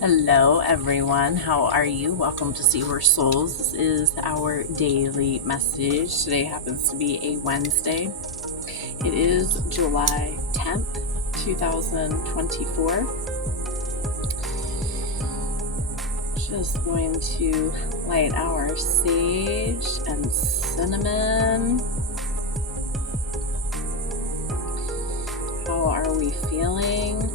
Hello everyone, how are you? Welcome to See Where Souls. This is our daily message. Today happens to be a Wednesday. It is July 10th, 2024. Just going to light our sage and cinnamon. How are we feeling?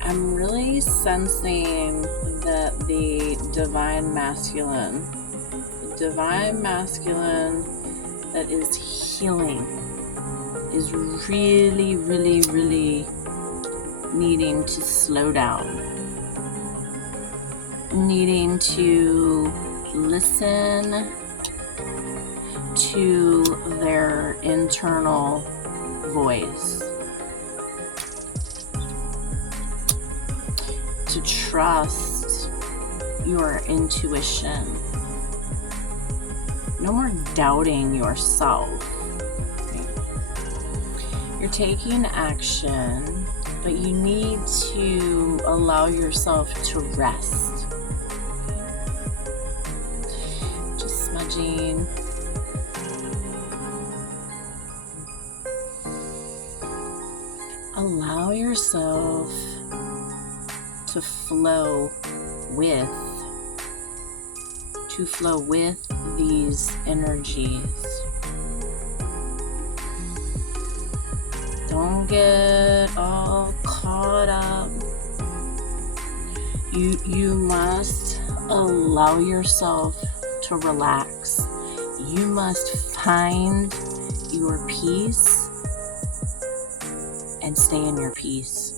I'm really sensing that the divine masculine that is healing is really needing to slow down, needing to listen to their internal voice, to trust your intuition. No more doubting yourself. You're taking action, but you need to allow yourself to rest. Just smudging. Allow yourself to flow with these energies. Don't get all caught up. You must allow yourself to relax. You must find your peace and stay in your peace.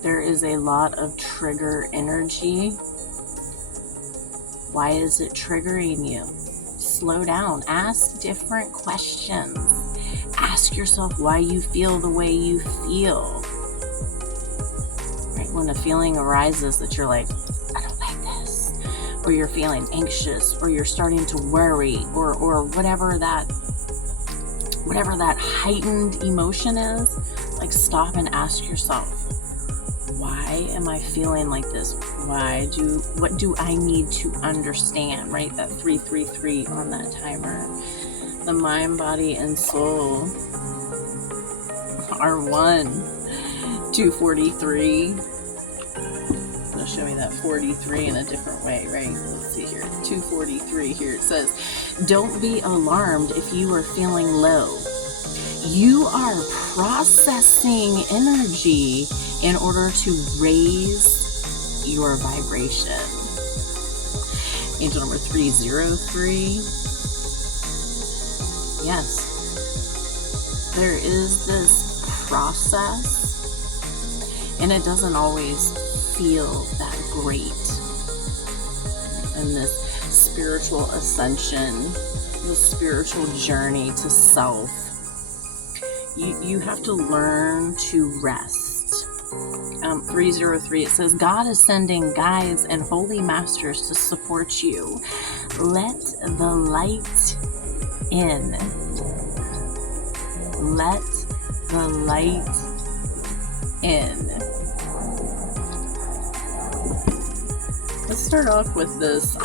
There is a lot of trigger energy. Why is it triggering you? Slow down. Ask different questions. Ask yourself why you feel the way you feel. Right? When a feeling arises that you're like, I don't like this, or you're feeling anxious, or you're starting to worry, or whatever that heightened emotion is, like stop and ask yourself, why am I feeling like this? What do I need to understand, right? That 333 on that timer. The mind, body, and soul are one. 243. It'll show me that 43 in a different way, right? Let's see here. 243 here. It says, don't be alarmed if you are feeling low. You are processing energy in order to raise your vibration. Angel number 303. Yes, there is this process, and it doesn't always feel that great. And this spiritual ascension, the spiritual journey to self, you have to learn to rest. 303, it says, God is sending guides and holy masters to support you. Let the light in. Let the light in. Let's start off with this,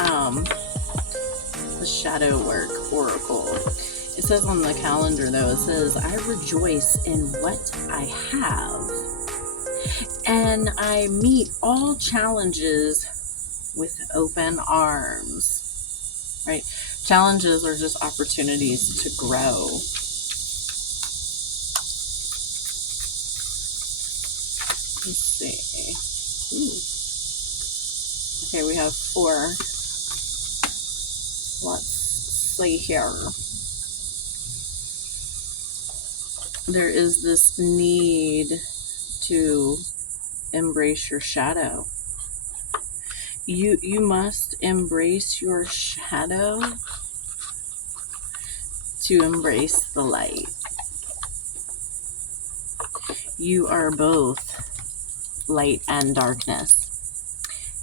the shadow work oracle. It says on the calendar, though, it says, I rejoice in what I have, and I meet all challenges with open arms, right? Challenges are just opportunities to grow. Let's see. Okay, we have 4. Let's see here. There is this need to embrace your shadow. You must embrace your shadow to embrace the light. You are both light and darkness.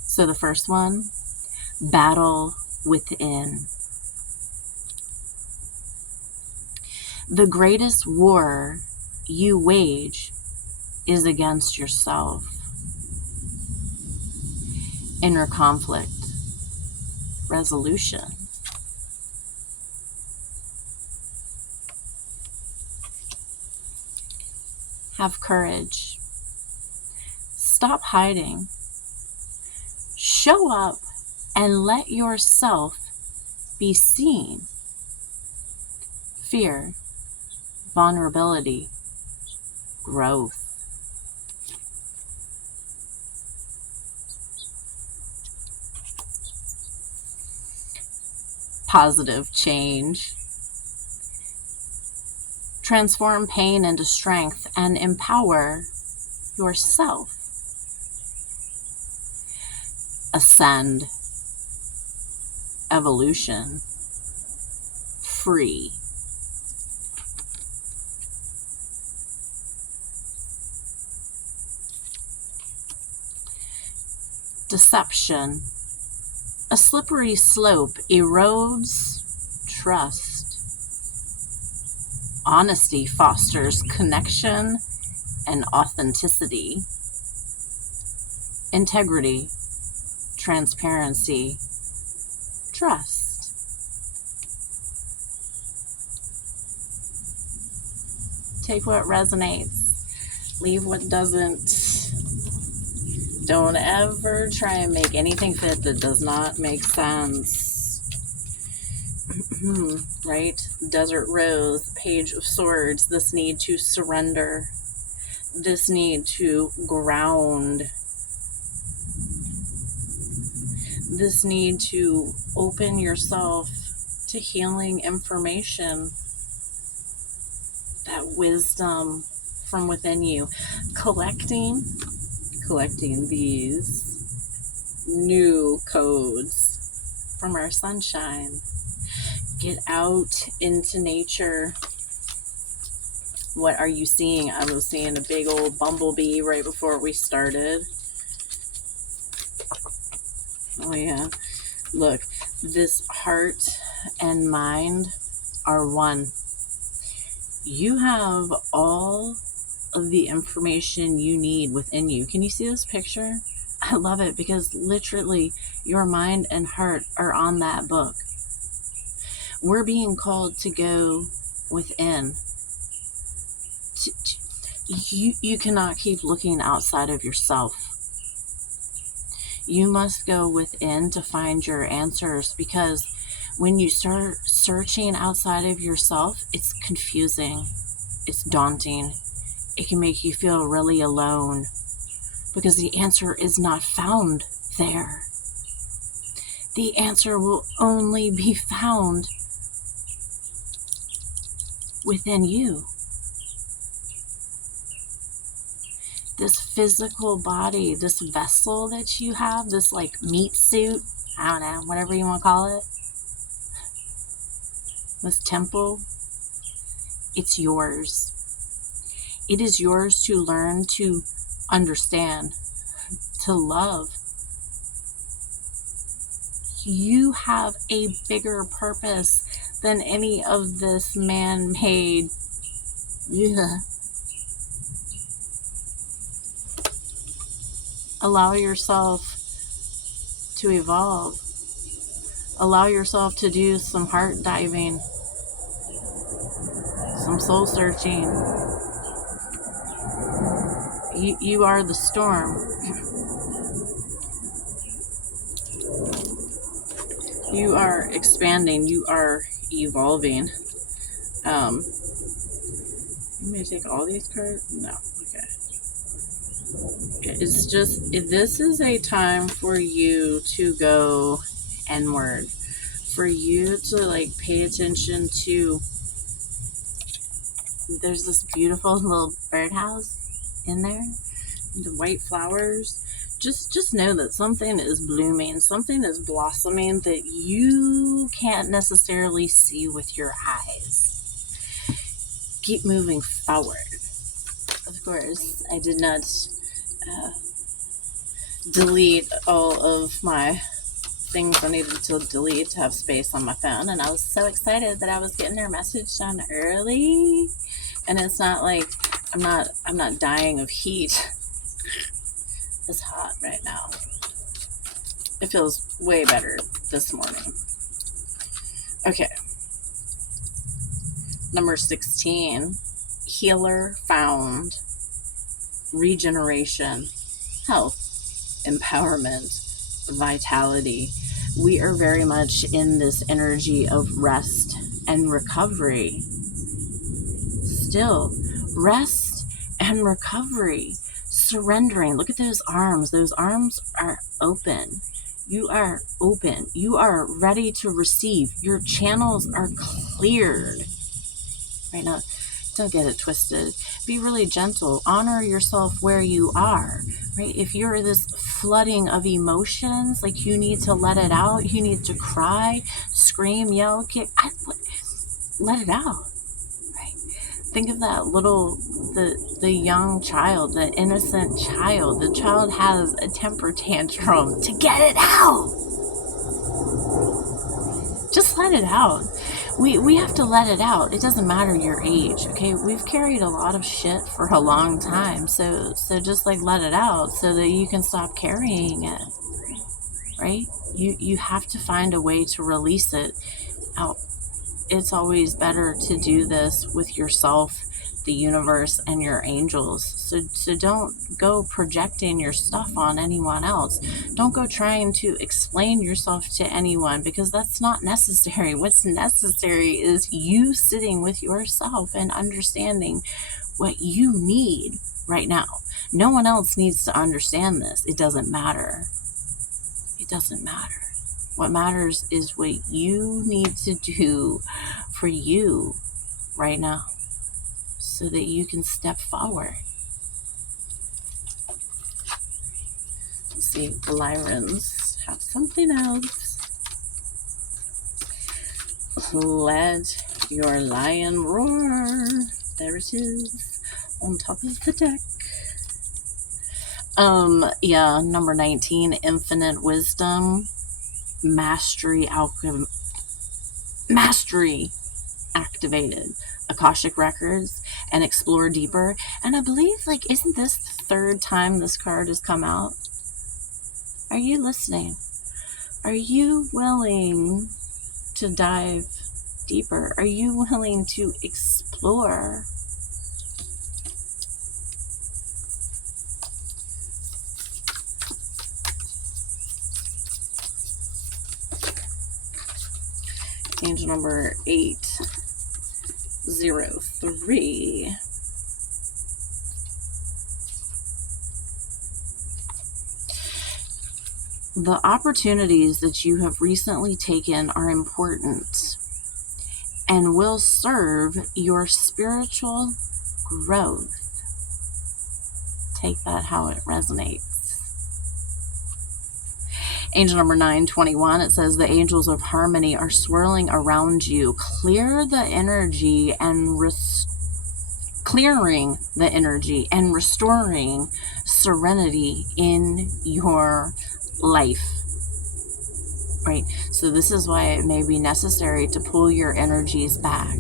So the first one, battle within. The greatest war you wage is against yourself. Inner conflict resolution. Have courage. Stop hiding. Show up and let yourself be seen. Fear, vulnerability, growth. Positive change. Transform pain into strength and empower yourself. Ascend. Evolution. Free. Deception. A slippery slope erodes trust. Honesty fosters connection and authenticity. Integrity, transparency, trust. Take what resonates, leave what doesn't. Don't ever try and make anything fit that does not make sense. Right? Desert Rose, Page of Swords, this need to surrender, this need to ground, this need to open yourself to healing information, that wisdom from within you. Collecting these new codes from our sunshine. Get out into nature. What are you seeing? I was seeing a big old bumblebee right before we started. Oh yeah. Look, this heart and mind are one. You have all of the information you need within you. Can you see this picture? I love it because literally your mind and heart are on that book. We're being called to go within. You cannot keep looking outside of yourself. You must go within to find your answers, because when you start searching outside of yourself, it's confusing. It's daunting. It can make you feel really alone because the answer is not found there. The answer will only be found within you. This physical body, this vessel that you have, this like meat suit, I don't know, whatever you want to call it, this temple, it's yours. It is yours to learn, to understand, to love. You have a bigger purpose than any of this man-made. Allow yourself to evolve. Allow yourself to do some heart diving, some soul searching. You are the storm. You are expanding. You are evolving. You may take all these cards? No. Okay. It's just, this is a time for you to go inward. For you to like pay attention to, there's this beautiful little birdhouse in there, the white flowers. Just know that something is blooming, something is blossoming that you can't necessarily see with your eyes. Keep moving forward. Of course, I did not delete all of my things I needed to delete to have space on my phone, and I was so excited that I was getting their message done early. And it's not like I'm not dying of heat. It's hot right now. It feels way better this morning. Okay. Number 16, healer found, regeneration, health, empowerment, vitality. We are very much in this energy of rest and recovery. Still, rest and recovery, surrendering. Look at those arms. Those arms are open. You are open. You are ready to receive. Your channels are cleared. Right now, don't get it twisted. Be really gentle. Honor yourself where you are, right? If you're this flooding of emotions, like you need to let it out, you need to cry, scream, yell, kick, let it out, right? Think of that little, the young child, the innocent child. The child has a temper tantrum. To get it out, just let it out. We have to let it out. It doesn't matter your age, okay? We've carried a lot of shit for a long time, so just like let it out so that you can stop carrying it, right? You have to find a way to release it out. It's always better to do this with yourself, the universe, and your angels. So don't go projecting your stuff on anyone else. Don't go trying to explain yourself to anyone, because that's not necessary. What's necessary is you sitting with yourself and understanding what you need right now. No one else needs to understand this. It doesn't matter. It doesn't matter. What matters is what you need to do for you right now, so that you can step forward. Let's see, the Lyrans have something else. Let your lion roar. There it is, on top of the deck. Yeah, number 19, infinite wisdom, mastery activated, Akashic records, and explore deeper. And I believe, like, isn't this the third time this card has come out? Are you listening? Are you willing to dive deeper? Are you willing to explore? Angel number 803. The opportunities that you have recently taken are important and will serve your spiritual growth. Take that how it resonates. Angel number 921, it says the angels of harmony are swirling around you. Clear the energy and clearing the energy and restoring serenity in your life. Right? So this is why it may be necessary to pull your energies back,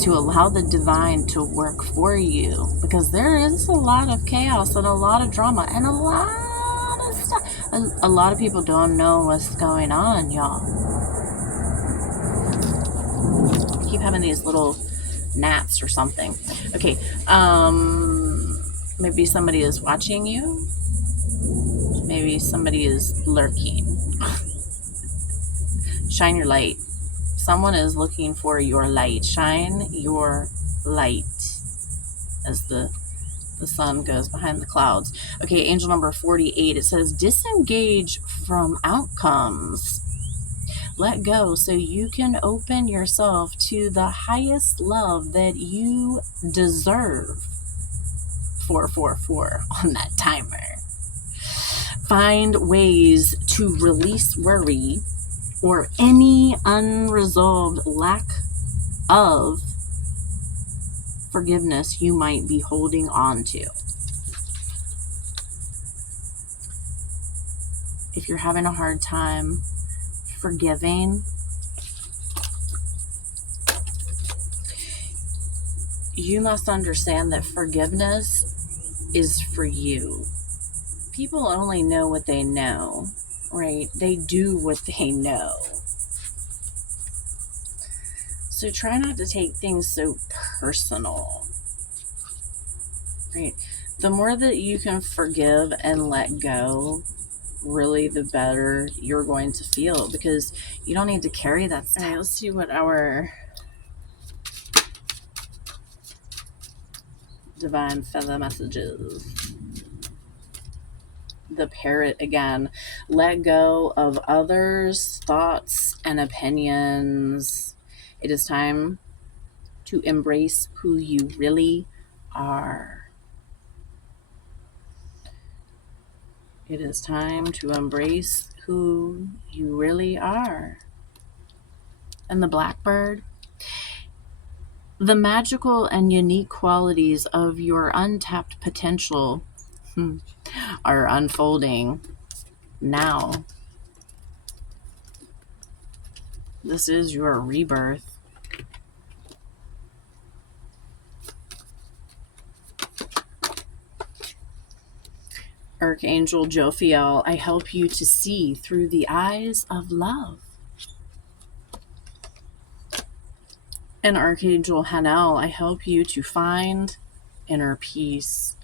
to allow the divine to work for you, because there is a lot of chaos and a lot of drama and a lot of stuff. A lot of people don't know what's going on, y'all. I keep having these little gnats or something. Okay, maybe somebody is watching you. Maybe somebody is lurking. Shine your light. Someone is looking for your light. Shine your light as the sun goes behind the clouds. Okay, angel number 48, it says disengage from outcomes. Let go so you can open yourself to the highest love that you deserve. 444 on that timer. Find ways to release worry or any unresolved lack of forgiveness you might be holding on to. If you're having a hard time forgiving, you must understand that forgiveness is for you. People only know what they know, right? They do what they know. So try not to take things so personal, right? The more that you can forgive and let go, really the better you're going to feel, because you don't need to carry that stuff. All right, let's see what our divine feather messages. The parrot again. Let go of others' thoughts and opinions. It is time to embrace who you really are. It is time to embrace who you really are. And the blackbird. The magical and unique qualities of your untapped potential are unfolding now. This is your rebirth. Archangel Jophiel, I help you to see through the eyes of love. And Archangel Hanel, I help you to find inner peace.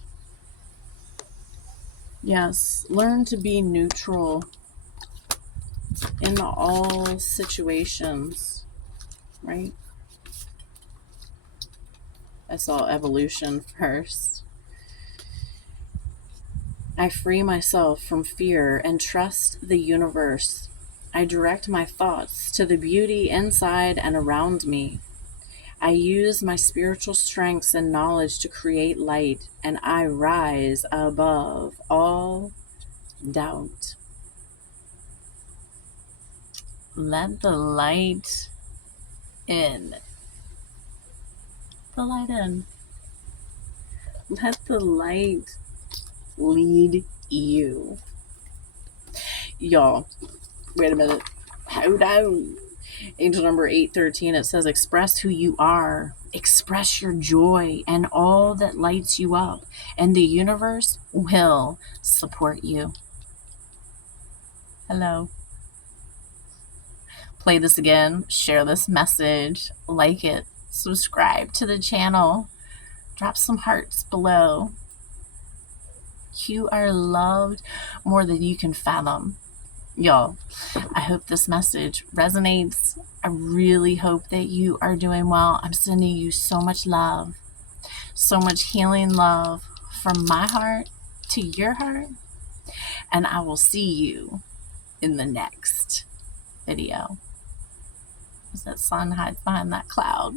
Yes, learn to be neutral in all situations, right? I saw evolution first. I free myself from fear and trust the universe. I direct my thoughts to the beauty inside and around me. I use my spiritual strengths and knowledge to create light, and I rise above all doubt. Let the light in. The light in. Let the light lead you. Y'all, wait a minute. Hold on. Angel number 813, it says, express who you are. Express your joy and all that lights you up, and the universe will support you. Hello. Play this again. Share this message. Like it. Subscribe to the channel. Drop some hearts below. You are loved more than you can fathom. Y'all, I hope this message resonates. I really hope that you are doing well. I'm sending you so much love, so much healing love from my heart to your heart. And I will see you in the next video. As that sun hides behind that cloud.